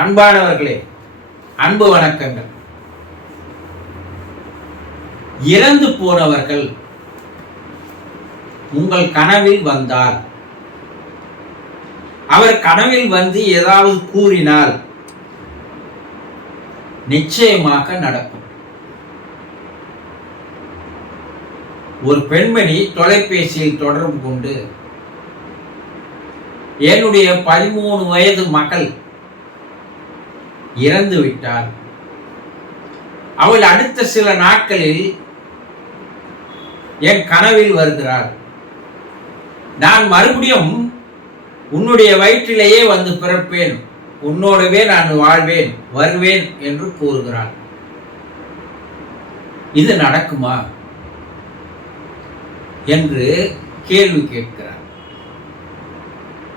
அன்பானவர்களே, அன்பு வணக்கங்கள். இறந்து போனவர்கள் உங்கள் கனவில் வந்தால், அவர் கனவில் வந்து ஏதாவது கூறினால் நிச்சயமாக நடக்கும். ஒரு பெண்மணி தொலைபேசியில் தொடர்பு கொண்டு, என்னுடைய 13 வயது மகள் இறந்து விட்டாள். அவள் அடுத்த சில நாட்களில் என் கனவில் வருகிறாள். நான் மறுபடியும் உன்னுடைய வயிற்றிலேயே வந்து பிறப்பேன், உன்னோடவே நான் வாழ்வேன், வருவேன் என்று கூறுகிறாள். இது நடக்குமா என்று கேள்வி கேட்கிறார்.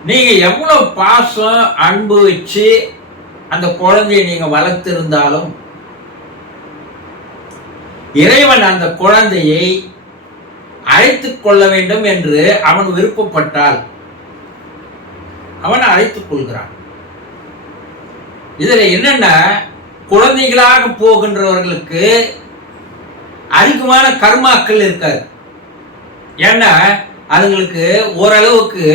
நீங்க எவ்வளவு பாசம் அன்பு வச்சு அந்த குழந்தையை நீங்க வளர்த்திருந்தாலும், இறைவன் அந்த குழந்தையை அழைத்துக் கொள்ள வேண்டும் என்று அவன் விருப்பப்பட்டால் அவன் அழைத்துக் கொள்கிறான். இதுல என்னன்னா, குழந்தைகளாக போகின்றவர்களுக்கு அதிகமான கர்மாக்கள் இருக்காது. ஏன்னா அதுங்களுக்கு ஓரளவுக்கு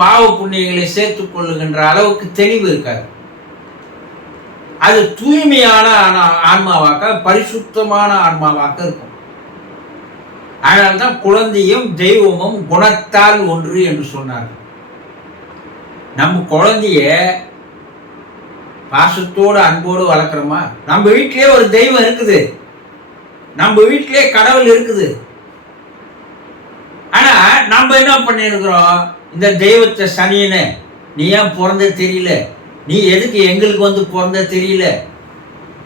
பாவ புண்ணியங்களை சேர்த்துக் கொள்ளுகின்ற அளவுக்கு தெளிவு இருக்காது. அது தூய்மையான ஆன்மாவாக, பரிசுத்தமான ஆன்மாவாக இருக்கும். அதனால்தான் குழந்தையும் தெய்வமும் குணத்தால் ஒன்று என்று சொன்னார்கள். நம்ம குழந்தைய பாசத்தோடு அன்போடு வளர்க்குறோமா? நம்ம வீட்டிலே ஒரு தெய்வம் இருக்குது, நம்ம வீட்டிலே கடவுள் இருக்குது. ஆனா நம்ம என்ன பண்ணிருக்கிறோம்? இந்த தெய்வத்தை சனியனே, நீ ஏன் பிறந்த தெரியல, நீ எதுக்கு எங்களுக்கு வந்து பிறந்த தெரியல,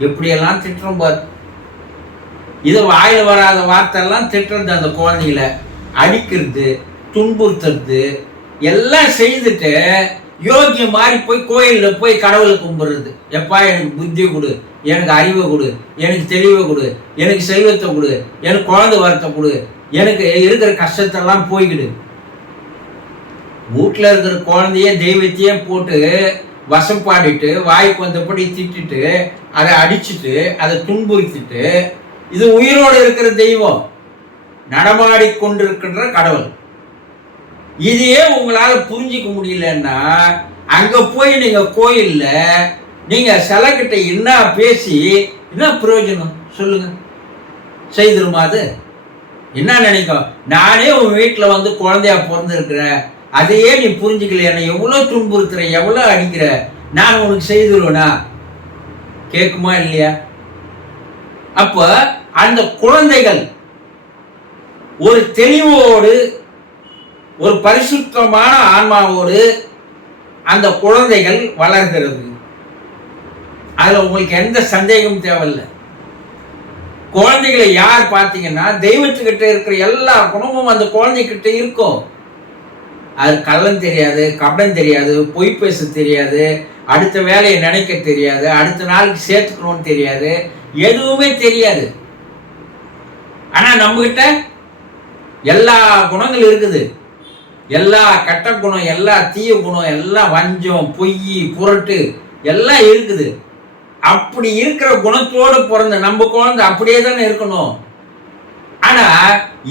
எப்படியெல்லாம் திட்டுறோம் பாரு. இது வாயில வராத வார்த்தையெல்லாம் திட்டுறது, அந்த குழந்தைகளை அடிக்கிறது, துன்புறுத்துறது எல்லாம் செய்துட்டு யோகிய மாதிரி போய் கோயிலில் போய் கடவுளை கும்பிடுறது. எப்பா எனக்கு புத்தி கொடு, எனக்கு அறிவை கொடு, எனக்கு தெளிவை கொடு, எனக்கு செல்வத்தை கொடு, எனக்கு குழந்தை வரத்தை கொடு, எனக்கு இருக்கிற கஷ்டத்தெல்லாம் போய்கிடு. வீட்டில் இருக்கிற குழந்தைய தெய்வத்தையே போட்டு வசம் பாடிட்டு வாய்க்கு வந்தபடி திட்டிட்டு அதை அடிச்சுட்டு அதை துன்புறுத்திட்டு, இது உயிரோடு இருக்கிற தெய்வம், நடமாடி கொண்டிருக்கின்ற கடவுள். இதையே உங்களால புரிஞ்சிக்க முடியலன்னா, அங்க போய் நீங்க கோயில்ல நீங்க சிலைக்கிட்ட என்ன பேசி என்ன பிரயோஜனம் சொல்லுங்க? செய்திருமா? அது என்ன நினைக்கும்? நானே உன் வீட்டுல வந்து குழந்தையா பிறந்திருக்கிறேன், அதையே நீ புரிஞ்சுக்கல, என்னை எவ்வளவு துன்புறுத்துற, எவ்வளவு அடிக்கிற, நான் உனக்கு செய்திருவேனா? கேட்குமா இல்லையா? அப்ப அந்த குழந்தைகள் ஒரு தெளிவோடு, ஒரு பரிசுத்தமான ஆன்மாவோடு அந்த குழந்தைகள் வளர்கிறது. அதுல உங்களுக்கு எந்த சந்தேகமும் தேவையில்லை. குழந்தைகளை யார் பார்த்தீங்கன்னா, தெய்வத்துக்கிட்ட இருக்கிற எல்லா குணமும் அந்த குழந்தைகிட்ட இருக்கும். அது கள்ளம் தெரியாது, கபடம் தெரியாது, பொய் பேச தெரியாது, அடுத்த வேலையை நினைக்க தெரியாது, அடுத்த நாளுக்கு சேர்த்துக்கணும்னு தெரியாது, எதுவுமே தெரியாது. ஆனா நம்ம கிட்ட எல்லா குணங்கள் இருக்குது. எல்லா கெட்ட குணம், எல்லா தீய குணம், எல்லாம் வஞ்சம், பொய், புரட்டு எல்லாம் இருக்குது. அப்படி இருக்கிற குணத்தோடு பிறந்த நம்ம குழந்தை அப்படியே தானே இருக்கணும். ஆனா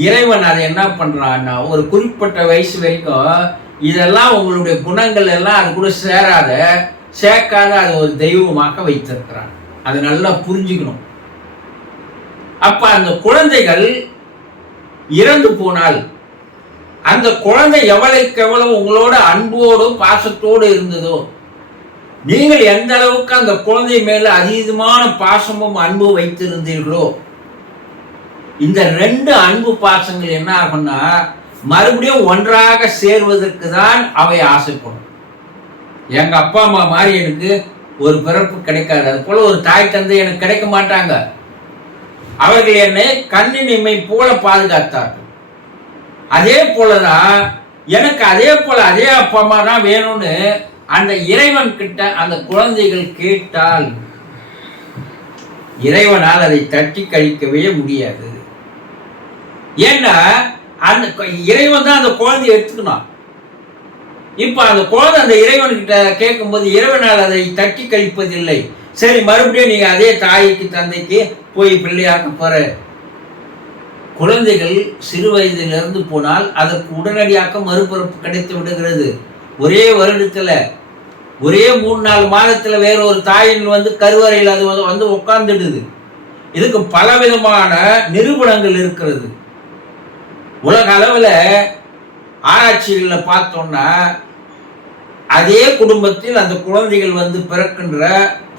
இறைவன் அதை என்ன பண்றான்னா, ஒரு குறிப்பிட்ட வயசு வரைக்கும் இதெல்லாம் உங்களுடைய குணங்கள் எல்லாம் அது கூட சேர்க்காத அது ஒரு தெய்வமாக வைத்திருக்கிறான். அதை நல்லா புரிஞ்சுக்கணும். அப்ப அந்த குழந்தைகள் இறந்து போனால், அந்த குழந்தை எவ்வளவுக்கு எவ்வளவு உங்களோட அன்போடு பாசத்தோடு இருந்ததோ, நீங்கள் எந்த அளவுக்கு அந்த குழந்தை மேல அதீதமான பாசமும் அன்பு வைத்திருந்தீர்களோ, இந்த 2 அன்பு பாசங்கள் என்ன ஆகும்னா, மறுபடியும் ஒன்றாக சேர்வதற்கு தான் அவை ஆசைப்படும். எங்க அப்பா அம்மா மாதிரி எனக்கு ஒரு பிறப்பு கிடைக்காது, அது போல ஒரு தாய் தந்தை எனக்கு கிடைக்க மாட்டாங்க. அவர்கள் என்னை கண்ணின் இமை போல பாதுகாத்தார்கள். அதே போலதான் எனக்கு அதே அப்பா அம்மா தான் வேணும்னு அந்த இறைவன் கிட்ட அந்த குழந்தைகள் கேட்டால், இறைவனால் அதை தட்டி கழிக்கவே முடியாது. ஏன்னா அந்த இறைவன் தான் அந்த குழந்தையை எடுத்துக்கணும். இப்ப அந்த குழந்தை அந்த இறைவன்கிட்ட கேட்கும்போது இறைவனால் அதை தட்டி கழிப்பதில்லை. சரி, மறுபடியும் நீங்க அதே தாய்க்கு தந்தைக்கு போய் பிள்ளையாக்க போற. குழந்தைகள் சிறு வயதிலிருந்து போனால் அதற்கு உடனடியாக மறுபிறப்பு கிடைத்து விடுகிறது. ஒரே வருடத்துல, ஒரே 3-4 மாதத்துல வேற ஒரு தாயின் கருவறையில் அது உட்கார்ந்துடுது. இதுக்கு பலவிதமான நிரூபணங்கள் இருக்கிறது. உலக அளவுல ஆராய்ச்சிகள்ல பார்த்தோம்னா அதே குடும்பத்தில் அந்த குழந்தைகள் பிறக்கின்ற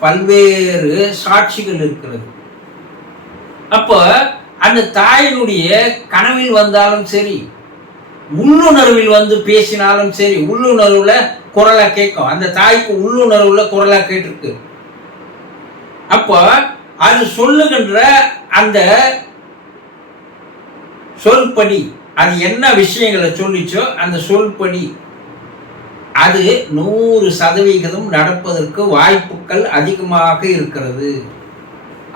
பல்வேறு சாட்சிகள் இருக்கிறது. அப்போ அந்த தாயினுடைய கனவில் வந்தாலும் சரி, உள்ளுணர்வில் பேசினாலும் சரி, உள்ளுணர்வுல குரலா கேட்கும். அந்த தாய்க்கு உள்ளுணர்வுல குரலா கேட்டிருக்கு. அப்போ அது சொல்லுகின்ற அந்த சொல்படி, அது என்ன விஷயங்களை சொல்லிச்சோ அந்த சொல்படி அது 100% நடப்பதற்கு வாய்ப்புகள் அதிகமாக இருக்கிறது.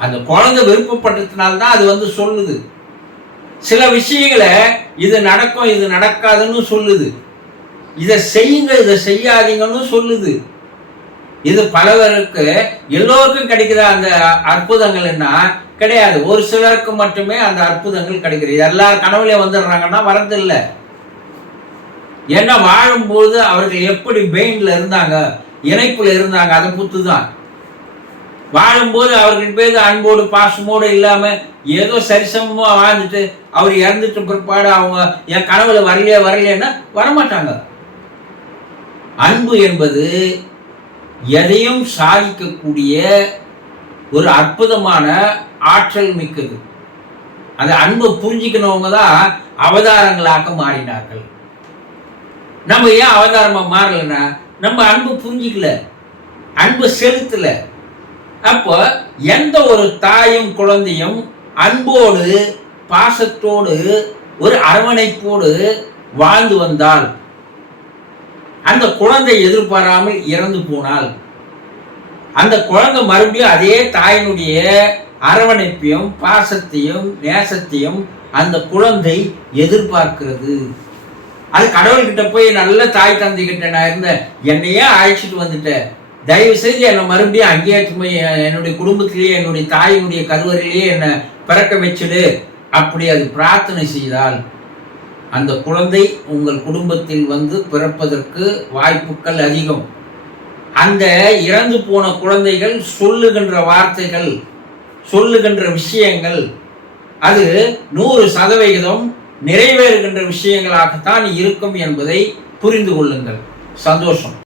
அந்த குழந்தை விருப்பப்பட்டதுனால்தான் அது சொல்லுது. சில விஷயங்களை இது நடக்கும் இது நடக்காதுன்னு சொல்லுது, இதை செய்யுங்க இதை செய்யாதீங்கன்னு சொல்லுது. இது பலவருக்கு எல்லோருக்கும் கிடைக்கிற அந்த அற்புதங்கள் என்ன கிடையாது. ஒரு சிலருக்கு மட்டுமே அந்த அற்புதங்கள் கிடைக்கிறது. எல்லாரும் கனவுலயே வந்துடுறாங்கன்னா வரதில்லை. ஏன்னா வாழும்போது அவர்கள் எப்படி பெயின்ல இருந்தாங்க, இணைப்புல இருந்தாங்க, அதை பொறுத்துதான். வாழும்போது அவர்கள் பேர் அன்போடு பாசமோடு இல்லாம ஏதோ சரிசமமா வாழ்ந்துட்டு அவர் இறந்துட்டு பிற்பாடு அவங்க என் கனவுல வரலையேன்னா வரமாட்டாங்க. அன்பு என்பது எதையும் சாதிக்கக்கூடிய ஒரு அற்புதமான ஆற்றல் மிக்கது. அந்த அன்பை புரிஞ்சுக்கணவங்க தான் அவதாரங்களாக மாறினார்கள். நம்ம ஏன் அவதாரமா மாறலன்னா நம்ம அன்பு புரிஞ்சிக்கல, அன்பு செலுத்தல. அப்போ எந்த ஒரு தாயும் குழந்தையும் அன்போடு பாசத்தோடு ஒரு அரவணைப்போடு வாழ்ந்து வந்தால், அந்த குழந்தை எதிர்பாராமல் இறந்து போனால், அந்த குழந்தை மறுபடியும் அதே தாயினுடைய அரவணைப்பையும் பாசத்தையும் நேசத்தையும் அந்த குழந்தை எதிர்பார்க்கிறது. அது கடவுள்கிட்ட போய் நல்ல தாய் தந்தை கிட்ட நான் இருந்தேன், என்னையே அழைச்சிட்டு வந்துட்டேன், தயவு செய்து என்னை மறுபடியும் அங்கேயே என்னுடைய குடும்பத்திலேயே என்னுடைய தாயினுடைய கருவறையிலேயே என்னை பிறக்க வச்சுடு அப்படி அது பிரார்த்தனை செய்தால் அந்த குழந்தை உங்கள் குடும்பத்தில் பிறப்பதற்கு வாய்ப்புகள் அதிகம். அந்த இறந்து போன குழந்தைகள் சொல்லுகின்ற வார்த்தைகள், சொல்லுகின்ற விஷயங்கள் அது 100% நிறைவேறுகின்ற விஷயங்களாகத்தான் இருக்கும் என்பதை புரிந்து கொள்ளுங்கள். சந்தோஷம்.